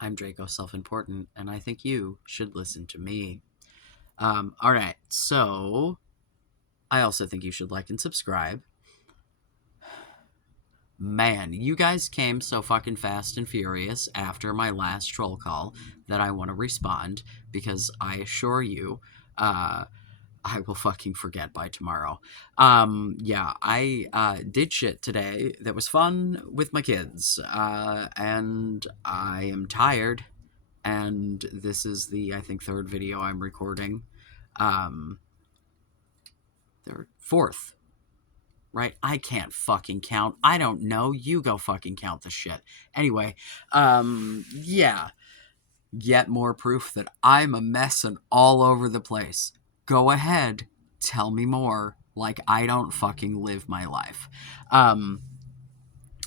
I'm Draco Self-Important, and I think you should listen to me. All right, so I also think you should like and subscribe. Man, you guys came so fucking fast and furious after my last troll call that I want to respond because I assure you, uh, I will fucking forget by tomorrow. Yeah, I did shit today that was fun with my kids, and I am tired. And this is the, I think, third video I'm recording. Um, third, fourth, right? I can't fucking count. I don't know. You go fucking count the shit. Anyway, yeah. Yet more proof that I'm a mess and all over the place. Go ahead, tell me more. Like I don't fucking live my life. Um,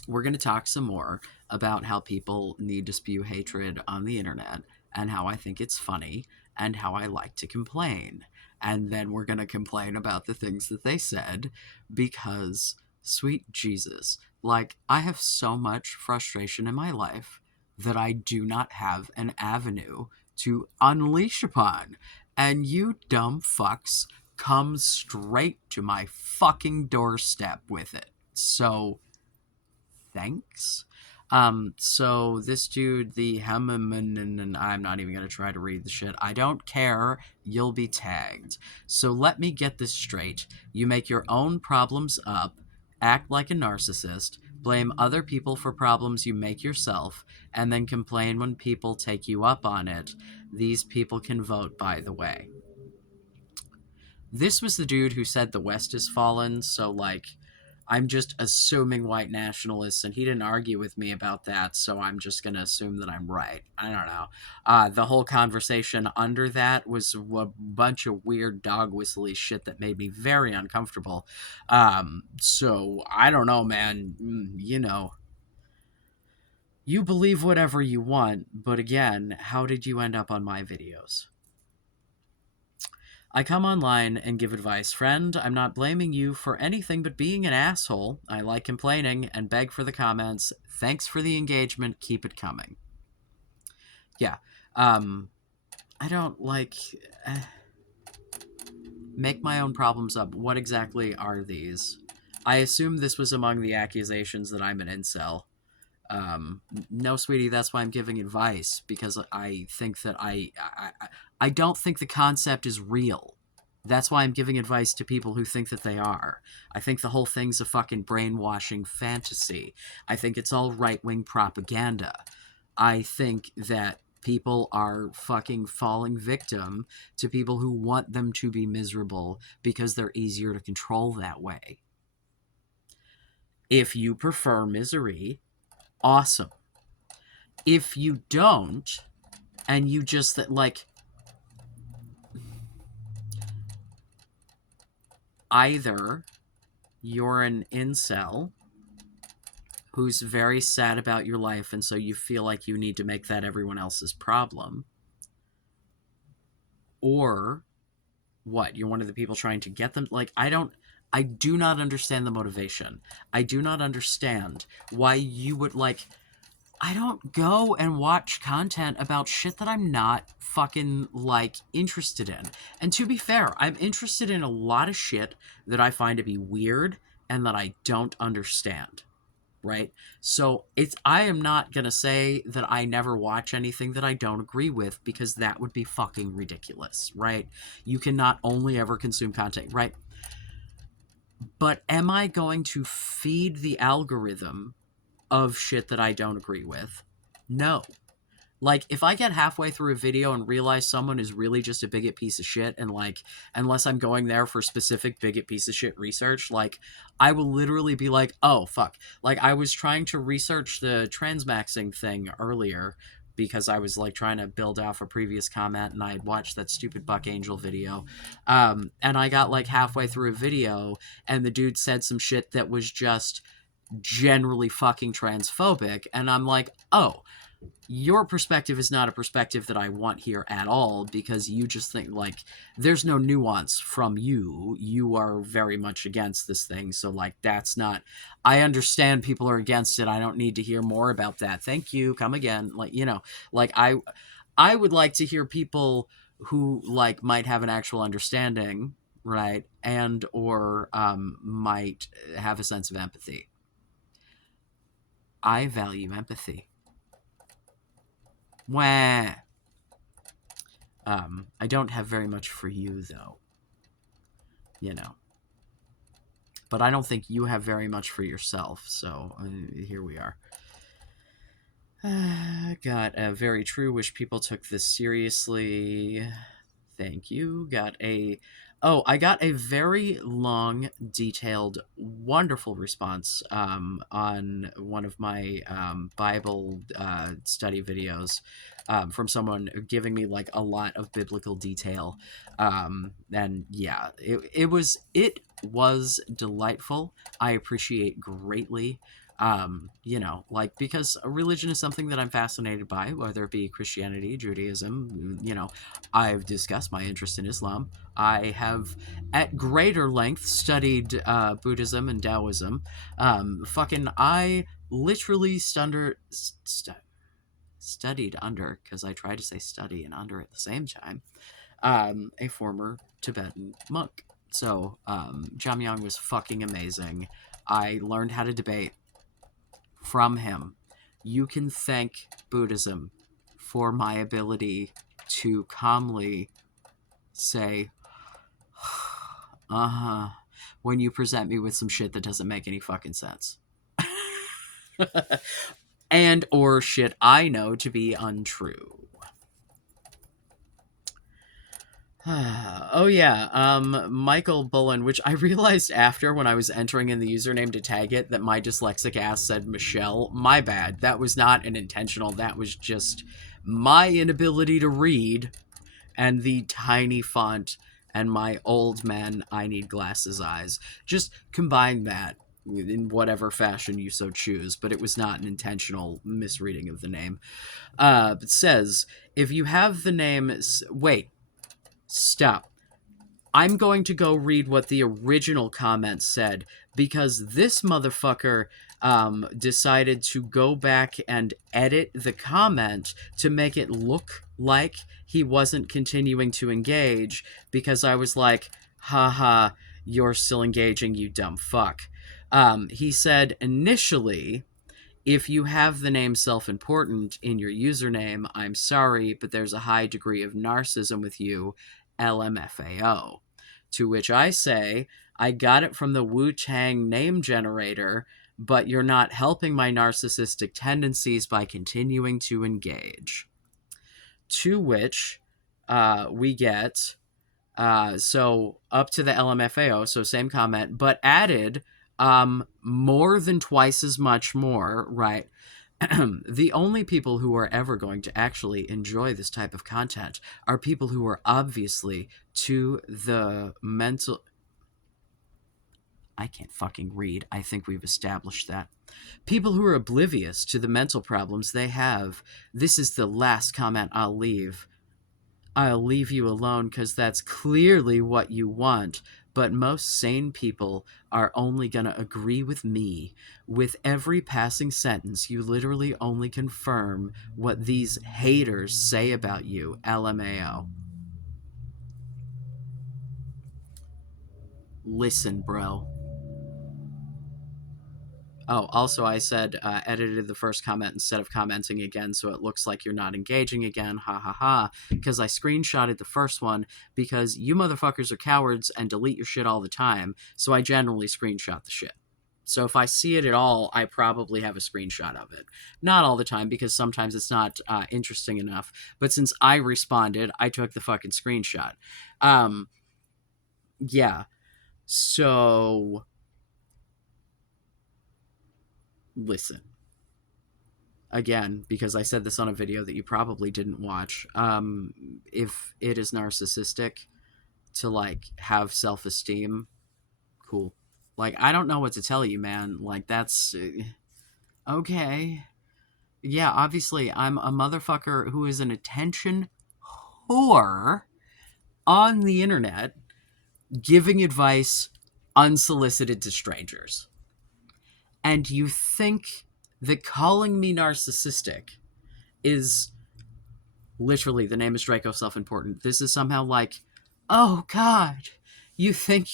we're going to talk some more about how people need to spew hatred on the internet and how I think it's funny and how I like to complain. And then we're going to complain about the things that they said because, sweet Jesus, like, I have so much frustration in my life that I do not have an avenue to unleash upon. And you dumb fucks come straight to my fucking doorstep with it. So thanks. So this dude, the and I'm not even gonna try to read the shit. I don't care. You'll be tagged. So let me get this straight. You make your own problems up, act like a narcissist, blame other people for problems you make yourself, and then complain when people take you up on it. These people can vote, by the way. This was the dude who said the West has fallen, so like I'm just assuming white nationalists, and he didn't argue with me about that, so I'm just going to assume that I'm right. I don't know. The whole conversation under that was a bunch of weird dog whistly shit that made me very uncomfortable. So I don't know, man. You know, you believe whatever you want, but again, how did you end up on my videos? I come online and give advice. Friend, I'm not blaming you for anything but being an asshole. I like complaining and beg for the comments. Thanks for the engagement. Keep it coming. Yeah. Um, I don't like. Make my own problems up. What exactly are these? I assume this was among the accusations that I'm an incel. No, sweetie, that's why I'm giving advice, because I think that I don't think the concept is real. That's why I'm giving advice to people who think that they are. I think the whole thing's a fucking brainwashing fantasy. I think it's all right-wing propaganda. I think that people are fucking falling victim to people who want them to be miserable because they're easier to control that way. If you prefer misery, awesome. If you don't, and you just like either you're an incel who's very sad about your life and so you feel like you need to make that everyone else's problem, or what, you're one of the people trying to get them. Like, I do not understand the motivation. I do not understand why you would like. I don't go and watch content about shit that I'm not fucking, like, interested in. And to be fair, I'm interested in a lot of shit that I find to be weird and that I don't understand, right? So I am not going to say that I never watch anything that I don't agree with, because that would be fucking ridiculous, right? You can not only ever consume content, right? But am I going to feed the algorithm of shit that I don't agree with? No. Like, if I get halfway through a video and realize someone is really just a bigot piece of shit, and, like, unless I'm going there for specific bigot piece of shit research, like, I will literally be like, oh, fuck. Like, I was trying to research the transmaxing thing earlier because I was, like, trying to build off a previous comment, and I had watched that stupid Buck Angel video. And I got, like, halfway through a video, and the dude said some shit that was just generally fucking transphobic, and I'm like, oh, your perspective is not a perspective that I want here at all, because you just think like there's no nuance from you. You are very much against this thing. So like that's not, I understand people are against it. I don't need to hear more about that. Thank you. Come again. Like, like I would like to hear people who like might have an actual understanding, right? And or might have a sense of empathy. I value empathy. Wah. I don't have very much for you, though. You know. But I don't think you have very much for yourself, so here we are. Got a very true. Wish people took this seriously. Thank you. I got a very long, detailed, wonderful response on one of my Bible study videos from someone giving me like a lot of biblical detail. And yeah, it was delightful. I appreciate greatly. Like, because religion is something that I'm fascinated by, whether it be Christianity, Judaism. I've discussed my interest in Islam. I have, at greater length, studied Buddhism and Taoism. I literally studied under, because I tried to say study and under at the same time, a former Tibetan monk. So, Jamyang was fucking amazing. I learned how to debate from him. You can thank Buddhism for my ability to calmly say, uh-huh, when you present me with some shit that doesn't make any fucking sense. And or shit I know to be untrue. Oh yeah, Michael Bullen, which I realized after when I was entering in the username to tag it that my dyslexic ass said Michelle. My bad. That was not an intentional. That was just my inability to read and the tiny font and my old man I need glasses eyes. Just combine that in whatever fashion you so choose, but it was not an intentional misreading of the name. It says, if you have the name... Wait. Stop. I'm going to go read what the original comment said, because this motherfucker decided to go back and edit the comment to make it look like he wasn't continuing to engage, because I was like, haha, you're still engaging, you dumb fuck. He said initially, if you have the name self-important in your username, I'm sorry, but there's a high degree of narcissism with you, LMFAO. To which I say, I got it from the Wu-Tang name generator, but you're not helping my narcissistic tendencies by continuing to engage. To which we get, so up to the LMFAO, so same comment, but added more than twice as much more, right? The only people who are ever going to actually enjoy this type of content are people who are obviously to the mental... I can't fucking read. I think we've established that. People who are oblivious to the mental problems they have. This is the last comment I'll leave. I'll leave you alone because that's clearly what you want. But most sane people are only going to agree with me. With every passing sentence, you literally only confirm what these haters say about you. LMAO. Listen, bro. Oh, also I said edited the first comment instead of commenting again, so it looks like you're not engaging again. Ha ha ha. Because I screenshotted the first one because you motherfuckers are cowards and delete your shit all the time, so I generally screenshot the shit. So if I see it at all, I probably have a screenshot of it. Not all the time, because sometimes it's not interesting enough. But since I responded, I took the fucking screenshot. Yeah. So... listen. Again, because I said this on a video that you probably didn't watch, if it is narcissistic to, like, have self-esteem, cool. Like, I don't know what to tell you, man. Like, that's... okay. Yeah, obviously, I'm a motherfucker who is an attention whore on the internet giving advice unsolicited to strangers. And you think that calling me narcissistic is literally, the name is Draco self important. This is somehow like, oh God, you think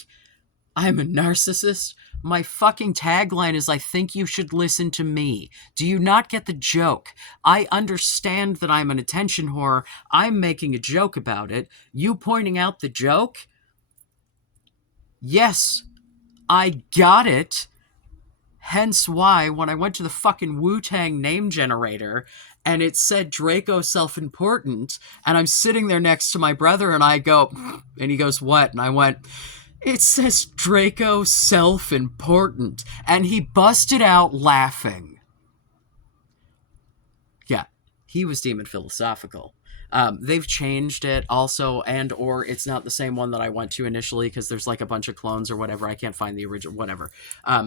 I'm a narcissist? My fucking tagline is I think you should listen to me. Do you not get the joke? I understand that I'm an attention whore. I'm making a joke about it. You pointing out the joke? Yes, I got it. Hence why, when I went to the fucking Wu-Tang name generator and it said Draco self-important, and I'm sitting there next to my brother and I go, and he goes, what? And I went, it says Draco self-important. And he busted out laughing. Yeah, he was demon philosophical. They've changed it also, and or it's not the same one that I went to initially because there's like a bunch of clones or whatever. I can't find the original, whatever.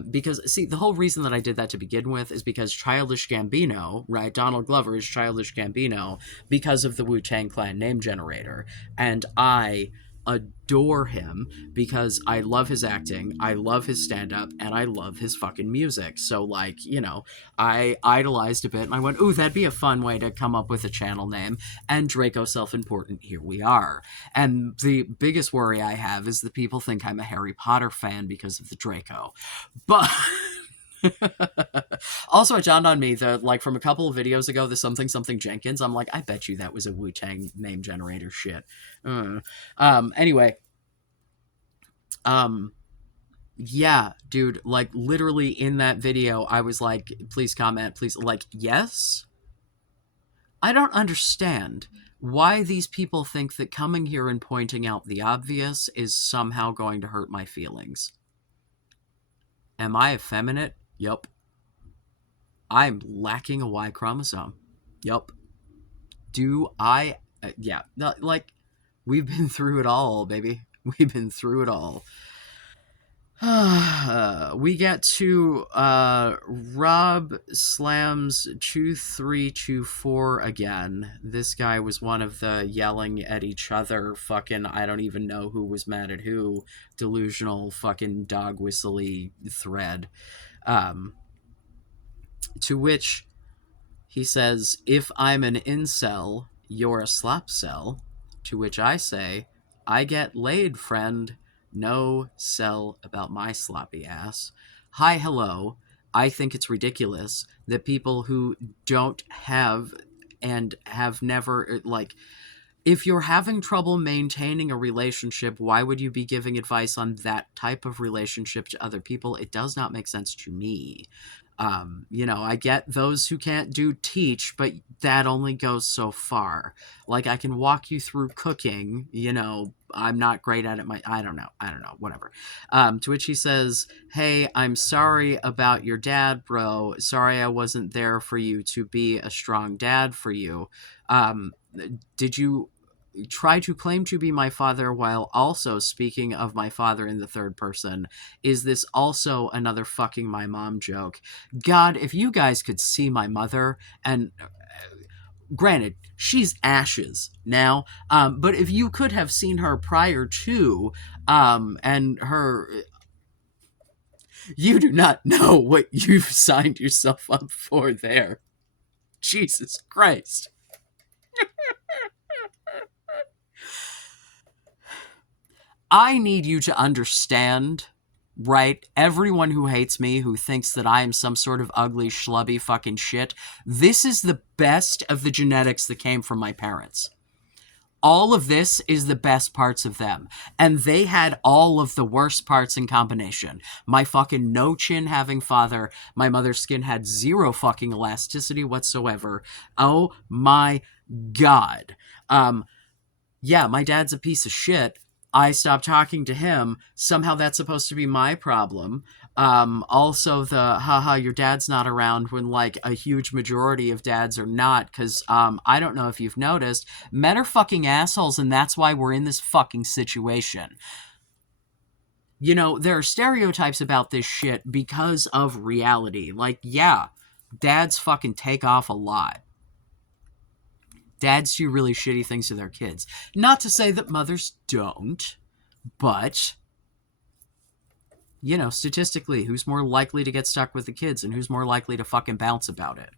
Because see, the whole reason that I did that to begin with is because Childish Gambino, right? Donald Glover is Childish Gambino because of the Wu Tang Clan name generator, and I adore him because I love his acting, I love his stand up, and I love his fucking music. So, like, you know, I idolized a bit and I went, ooh, that'd be a fun way to come up with a channel name. And Draco self important, here we are. And the biggest worry I have is that people think I'm a Harry Potter fan because of the Draco. But. Also, it dawned on me that, like, from a couple of videos ago, the something something Jenkins, I'm like, I bet you that was a Wu-Tang name generator shit. Anyway, um, yeah, dude, like, literally in that video, I was like, please comment, please, like, yes? I don't understand why these people think that coming here and pointing out the obvious is somehow going to hurt my feelings. Am I effeminate? Yup. I'm lacking a Y chromosome. Yup. Do I? Yeah. Like, we've been through it all, baby. We've been through it all. We get to Rob Slams 2324 again. This guy was one of the yelling at each other, fucking, I don't even know who was mad at who, delusional fucking dog whistly thread. To which he says, if I'm an incel, you're a slop cell. To which I say, I get laid, friend. No sell about my sloppy ass. Hi, hello. I think it's ridiculous that people who don't have and have never, like, if you're having trouble maintaining a relationship, why would you be giving advice on that type of relationship to other people? It does not make sense to me. You know, I get those who can't do teach, but that only goes so far. Like, I can walk you through cooking, you know, I'm not great at it. I don't know, whatever. To which he says, hey, I'm sorry about your dad, bro. Sorry I wasn't there for you to be a strong dad for you. Did you try to claim to be my father while also speaking of my father in the third person? Is this also another fucking my mom joke? God, if you guys could see my mother, and granted, she's ashes now, but if you could have seen her prior to, and her, you do not know what you've signed yourself up for there. Jesus Christ. I need you to understand, right? Everyone who hates me, who thinks that I am some sort of ugly, schlubby fucking shit, this is the best of the genetics that came from my parents. All of this is the best parts of them. And they had all of the worst parts in combination. My fucking no chin having father, my mother's skin had zero fucking elasticity whatsoever. Oh my God. Yeah, my dad's a piece of shit. I stopped talking to him. Somehow that's supposed to be my problem. Also, the haha, your dad's not around when, like, a huge majority of dads are not, because I don't know if you've noticed, men are fucking assholes, and that's why we're in this fucking situation. You know, there are stereotypes about this shit because of reality. Like, yeah, Dads fucking take off a lot. Dads do really shitty things to their kids. Not to say that mothers don't, but, you know, statistically, who's more likely to get stuck with the kids and who's more likely to fucking bounce about it?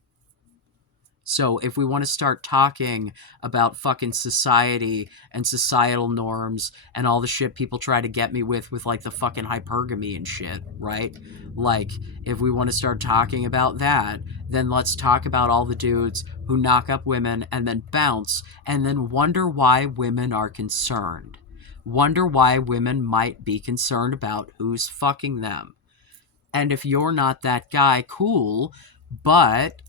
So if we want to start talking about fucking society and societal norms and all the shit people try to get me with like the fucking hypergamy and shit, right? Like, if we want to start talking about that, then let's talk about all the dudes who knock up women and then bounce and then wonder why women are concerned. Wonder why women might be concerned about who's fucking them. And if you're not that guy, cool, but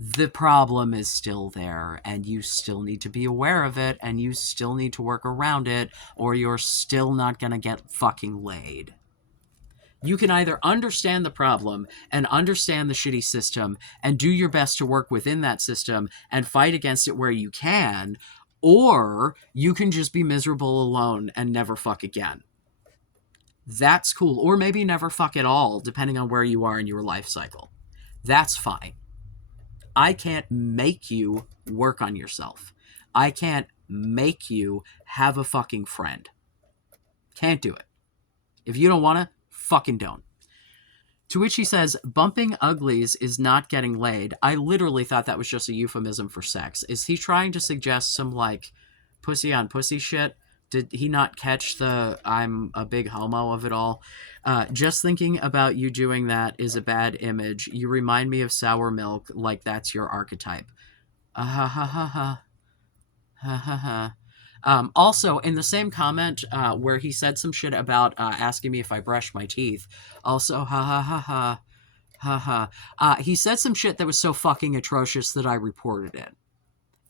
the problem is still there, and you still need to be aware of it, and you still need to work around it, or you're still not gonna get fucking laid. You can either understand the problem and understand the shitty system and do your best to work within that system and fight against it where you can, or you can just be miserable alone and never fuck again. That's cool. Or maybe never fuck at all, depending on where you are in your life cycle. That's fine. I can't make you work on yourself. I can't make you have a fucking friend. Can't do it. If you don't want to, fucking don't. To which he says, bumping uglies is not getting laid. I literally thought that was just a euphemism for sex. Is he trying to suggest some, like, pussy on pussy shit? Did he not catch the I'm a big homo of it all? Just thinking about you doing that is a bad image. You remind me of sour milk, like that's your archetype. Ha ha ha ha. Ha ha ha. Also, in the same comment where he said some shit about asking me if I brush my teeth, also, ha ha ha ha. Ha ha. He said some shit that was so fucking atrocious that I reported it.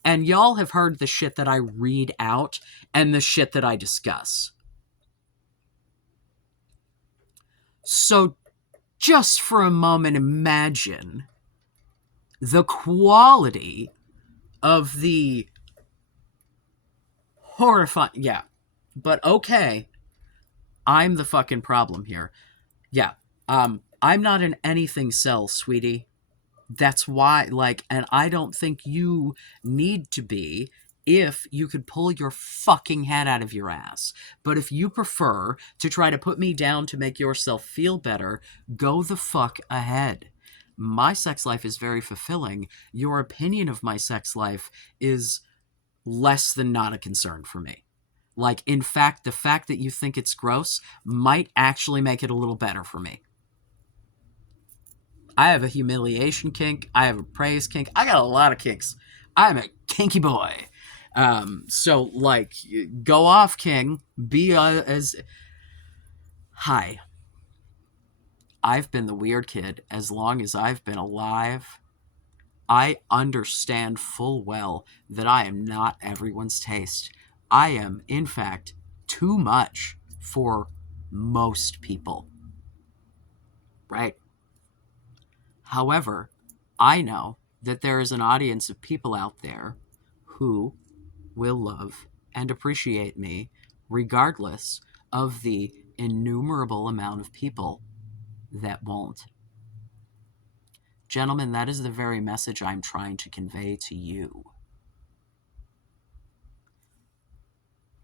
And y'all have heard the shit that I read out and the shit that I discuss. So just for a moment, imagine the quality of the horrifying... Yeah, but okay, I'm the fucking problem here. Yeah, I'm not an anything cell, sweetie. That's why, like, and I don't think you need to be if you could pull your fucking head out of your ass. But if you prefer to try to put me down to make yourself feel better, go the fuck ahead. My sex life is very fulfilling. Your opinion of my sex life is less than not a concern for me. Like, in fact, the fact that you think it's gross might actually make it a little better for me. I have a humiliation kink. I have a praise kink. I got a lot of kinks. I'm a kinky boy. So, like, go off, king. Be as... Hi. I've been the weird kid as long as I've been alive. I understand full well that I am not everyone's taste. I am, in fact, too much for most people. Right? However, I know that there is an audience of people out there who will love and appreciate me regardless of the innumerable amount of people that won't. Gentlemen, that is the very message I'm trying to convey to you.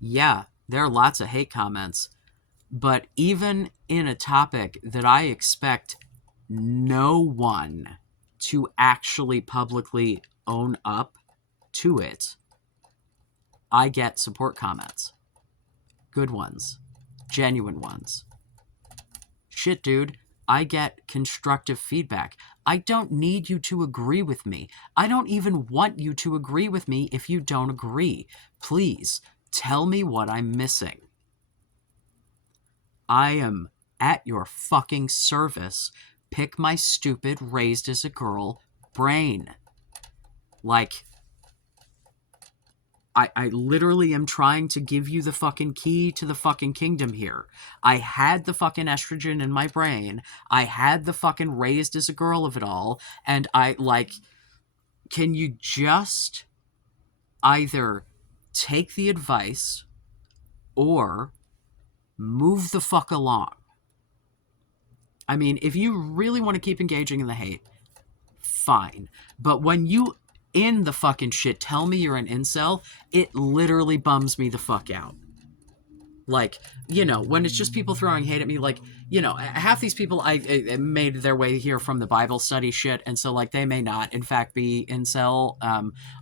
Yeah, there are lots of hate comments, but even in a topic that I expect no one to actually publicly own up to it, I get support comments. Good ones. Genuine ones. Shit, dude, I get constructive feedback. I don't need you to agree with me. I don't even want you to agree with me if you don't agree. Please, tell me what I'm missing. I am at your fucking service. Pick my stupid raised as a girl brain. Like, I literally am trying to give you the fucking key to the fucking kingdom here. I had the fucking estrogen in my brain. I had the fucking raised as a girl of it all. And can you just either take the advice or move the fuck along? I mean, if you really want to keep engaging in the hate, fine. But when you in the fucking shit tell me you're an incel, it literally bums me the fuck out. Like, when it's just people throwing hate at me, like, half these people I made their way here from the Bible study shit, and so, like, they may not, in fact, be incel,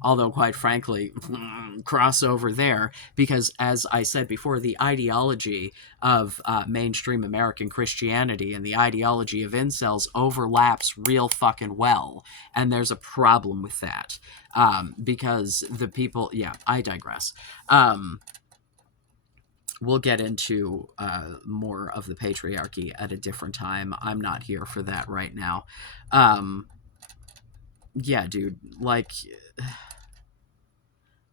although, quite frankly, crossover there, because, as I said before, the ideology of mainstream American Christianity and the ideology of incels overlaps real fucking well, and there's a problem with that, because the people, yeah, I digress. We'll get into more of the patriarchy at a different time. I'm not here for that right now. Yeah, dude, like,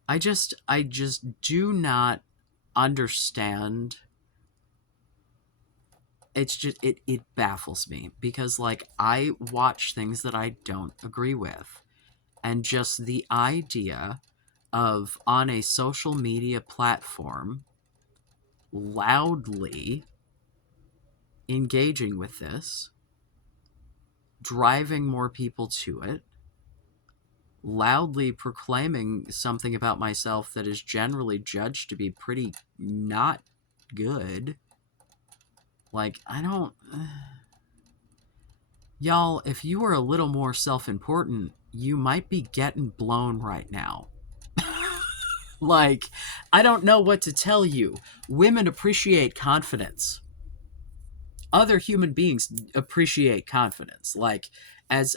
I just do not understand. It's just, it baffles me because, like, I watch things that I don't agree with, and just the idea of on a social media platform loudly engaging with this, driving more people to it, loudly proclaiming something about myself that is generally judged to be pretty not good. Like, I don't... Y'all, if you were a little more self-important, you might be getting blown right now. Like, I don't know what to tell you. Women appreciate confidence. Other human beings appreciate confidence, like, as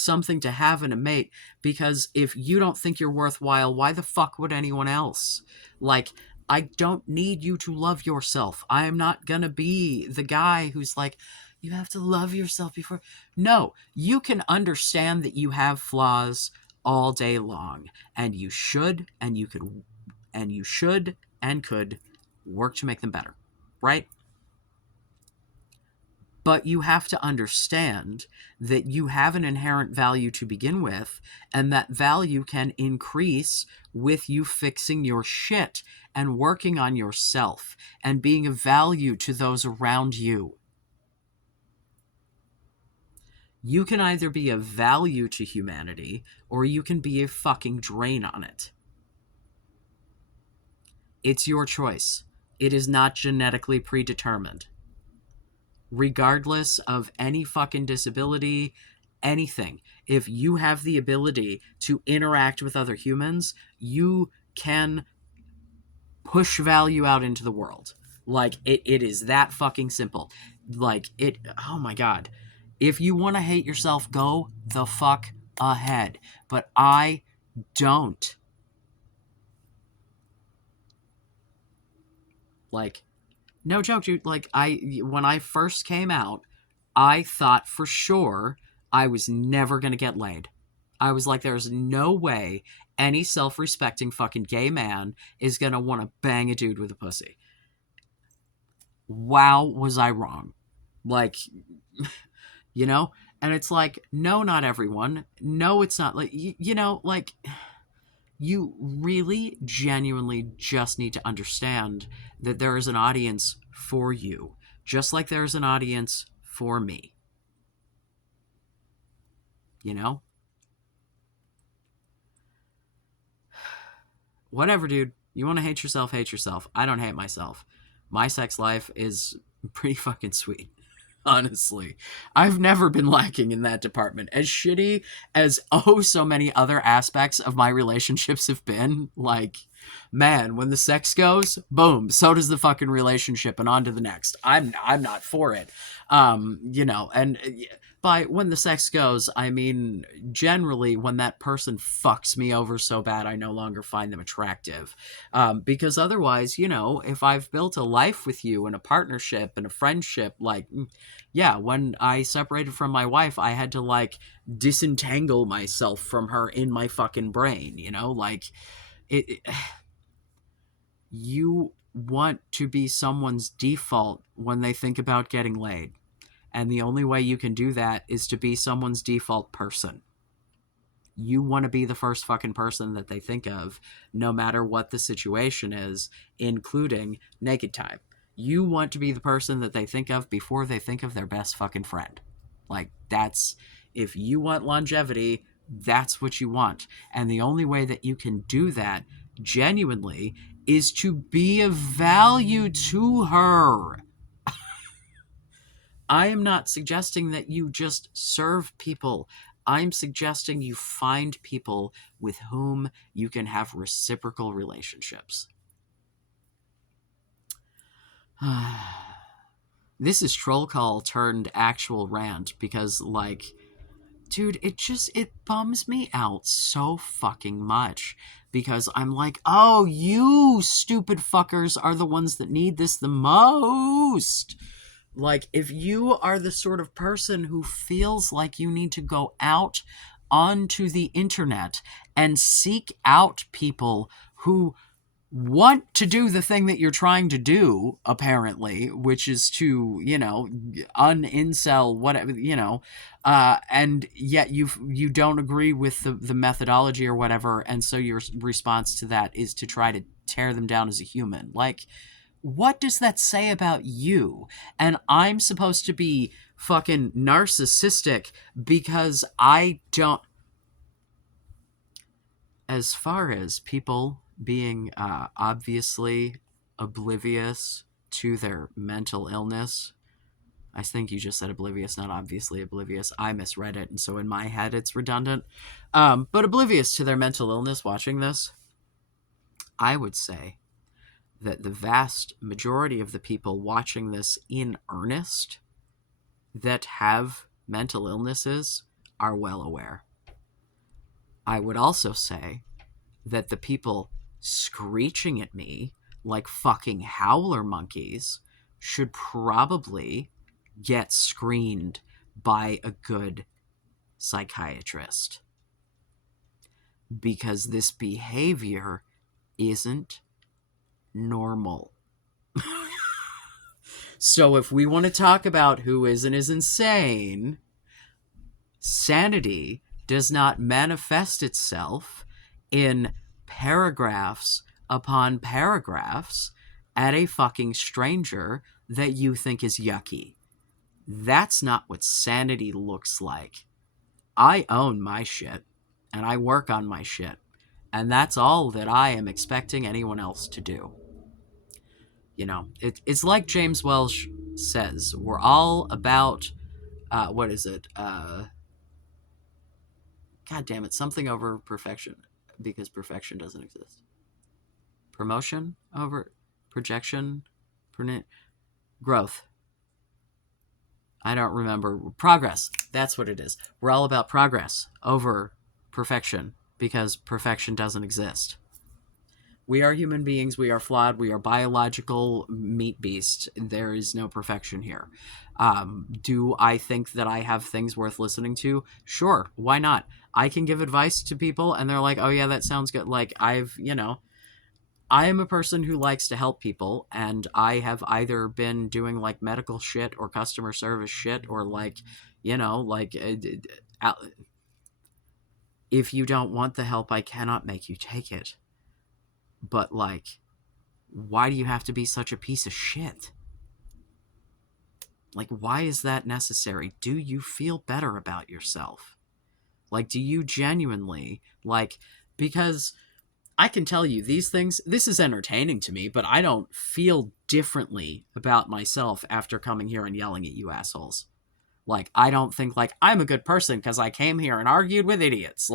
something to have in a mate, because if you don't think you're worthwhile, why the fuck would anyone else? Like, I don't need you to love yourself. I am not gonna be the guy who's like, you have to love yourself before. No, you can understand that you have flaws all day long, and you should and could work to make them better, right? But you have to understand that you have an inherent value to begin with, and that value can increase with you fixing your shit and working on yourself and being of value to those around you. You can either be of value to humanity, or you can be a fucking drain on it. It's your choice. It is not genetically predetermined. Regardless of any fucking disability, anything. If you have the ability to interact with other humans, you can push value out into the world. Like, it is that fucking simple. Like, oh my god. If you want to hate yourself, go the fuck ahead. But I don't. Like, no joke, dude. Like, when I first came out, I thought for sure I was never going to get laid. I was like, there's no way any self-respecting fucking gay man is going to want to bang a dude with a pussy. Wow, was I wrong. Like, And it's like, no, not everyone. No, it's not. Like, like, you really genuinely just need to understand that there is an audience for you, just like there's an audience for me. Whatever, dude. You want to hate yourself, hate yourself. I don't hate myself. My sex life is pretty fucking sweet. Honestly, I've never been lacking in that department. As shitty as so many other aspects of my relationships have been, like, man, when the sex goes, boom, so does the fucking relationship, and on to the next. I'm not for it. And by when the sex goes, I mean generally when that person fucks me over so bad I no longer find them attractive. Because otherwise, if I've built a life with you and a partnership and a friendship, like, yeah, when I separated from my wife, I had to, like, disentangle myself from her in my fucking brain, like, you want to be someone's default when they think about getting laid. And the only way you can do that is to be someone's default person. You want to be the first fucking person that they think of, no matter what the situation is, including naked time. You want to be the person that they think of before they think of their best fucking friend. Like, that's If you want longevity, that's what you want. And the only way that you can do that genuinely is to be of value to her. I am not suggesting that you just serve people. I'm suggesting you find people with whom you can have reciprocal relationships. This is troll call turned actual rant because, like, dude, it bums me out so fucking much because I'm like, oh, you stupid fuckers are the ones that need this the most. Like, if you are the sort of person who feels like you need to go out onto the internet and seek out people who want to do the thing that you're trying to do, apparently, which is to, unincel whatever, and yet you don't agree with the methodology or whatever, and so your response to that is to try to tear them down as a human. Like, what does that say about you? And I'm supposed to be fucking narcissistic because I don't. As far as people being obviously oblivious to their mental illness, I think you just said oblivious, not obviously oblivious. I misread it, and so in my head it's redundant. But oblivious to their mental illness watching this, I would say that the vast majority of the people watching this in earnest that have mental illnesses are well aware. I would also say that the people screeching at me like fucking howler monkeys should probably get screened by a good psychiatrist. Because this behavior isn't normal. So if we want to talk about who is and is insane, sanity does not manifest itself in paragraphs upon paragraphs at a fucking stranger that you think is yucky. That's not what sanity looks like. I own my shit, and I work on my shit, and that's all that I am expecting anyone else to do. It's like James Welsh says, we're all about, what is it? God damn it, something over perfection, because perfection doesn't exist. Promotion over projection, growth. I don't remember. Progress. That's what it is. We're all about progress over perfection because perfection doesn't exist. We are human beings. We are flawed. We are biological meat beasts. There is no perfection here. Do I think that I have things worth listening to? Sure. Why not? I can give advice to people and they're like, oh yeah, that sounds good. Like I am a person who likes to help people, and I have either been doing like medical shit or customer service shit or if you don't want the help, I cannot make you take it. But like, why do you have to be such a piece of shit? Like, why is that necessary? Do you feel better about yourself? Like, do you genuinely, because I can tell you these things, this is entertaining to me, but I don't feel differently about myself after coming here and yelling at you assholes. Like, I don't think, I'm a good person because I came here and argued with idiots.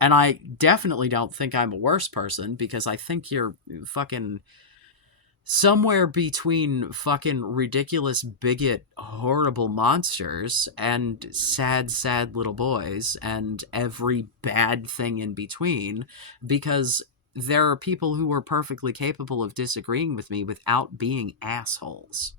And I definitely don't think I'm a worse person because I think you're fucking somewhere between fucking ridiculous, bigot, horrible monsters and sad, sad little boys and every bad thing in between, because there are people who are perfectly capable of disagreeing with me without being assholes.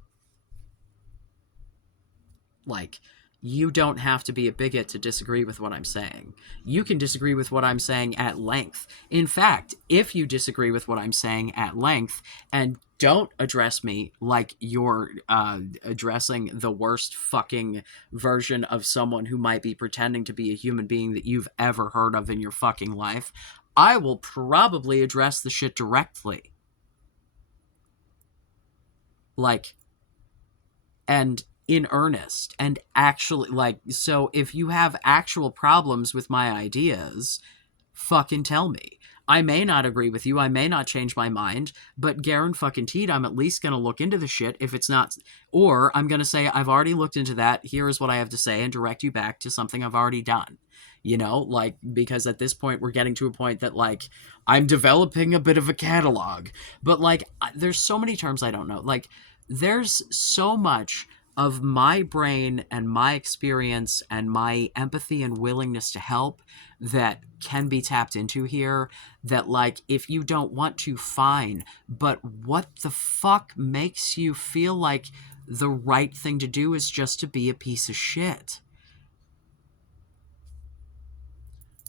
Like, you don't have to be a bigot to disagree with what I'm saying. You can disagree with what I'm saying at length. In fact, if you disagree with what I'm saying at length and don't address me like you're addressing the worst fucking version of someone who might be pretending to be a human being that you've ever heard of in your fucking life, I will probably address the shit directly. And in earnest and actually, like, so if you have actual problems with my ideas, fucking tell me. I may not agree with you. I may not change my mind, but Garen fucking teed, I'm at least going to look into the shit if it's not. Or I'm going to say, I've already looked into that. Here is what I have to say and direct you back to something I've already done. You know, like, because at this point, we're getting to a point that, like, I'm developing a bit of a catalog. But, like, there's so many terms I don't know. Like, there's so much of my brain and my experience and my empathy and willingness to help that can be tapped into here, that, like, if you don't want to, fine, but what the fuck makes you feel like the right thing to do is just to be a piece of shit?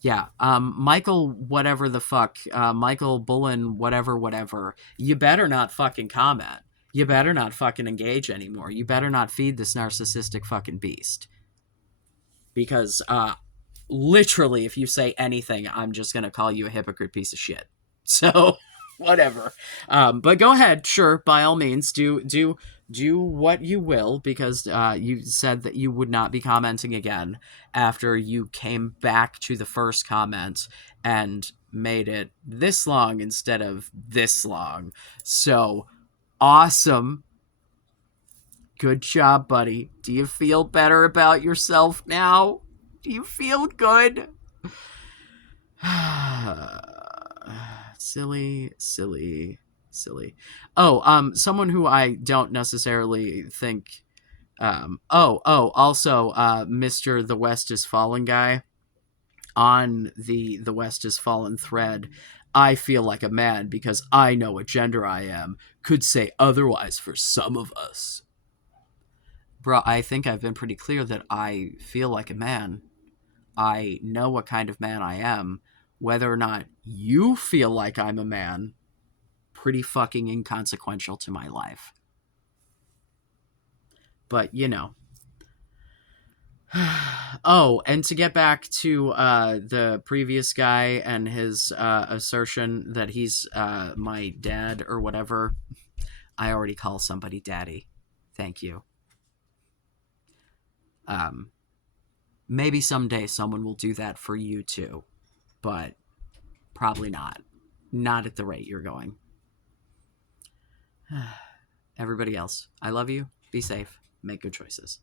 Yeah, Michael whatever the fuck, Michael Bullen whatever, you better not fucking comment. You better not fucking engage anymore. You better not feed this narcissistic fucking beast. Because literally, if you say anything, I'm just gonna call you a hypocrite piece of shit. So, whatever. But go ahead, sure, by all means, do what you will, because you said that you would not be commenting again after you came back to the first comment and made it this long instead of this long. So awesome. Good job, buddy. Do you feel better about yourself now? Do you feel good? Silly, silly, silly. Oh, someone who I don't necessarily think. Also, Mr. The West is Fallen guy on the West is Fallen thread. I feel like a man because I know what gender I am. Could say otherwise for some of us. Bro, I think I've been pretty clear that I feel like a man. I know what kind of man I am. Whether or not you feel like I'm a man, pretty fucking inconsequential to my life. But, you know. Oh, and to get back to the previous guy and his assertion that he's my dad or whatever, I already call somebody daddy. Thank you. Um, Maybe someday someone will do that for you too, but probably not. Not at the rate you're going. Everybody else, I love you. Be safe. Make good choices.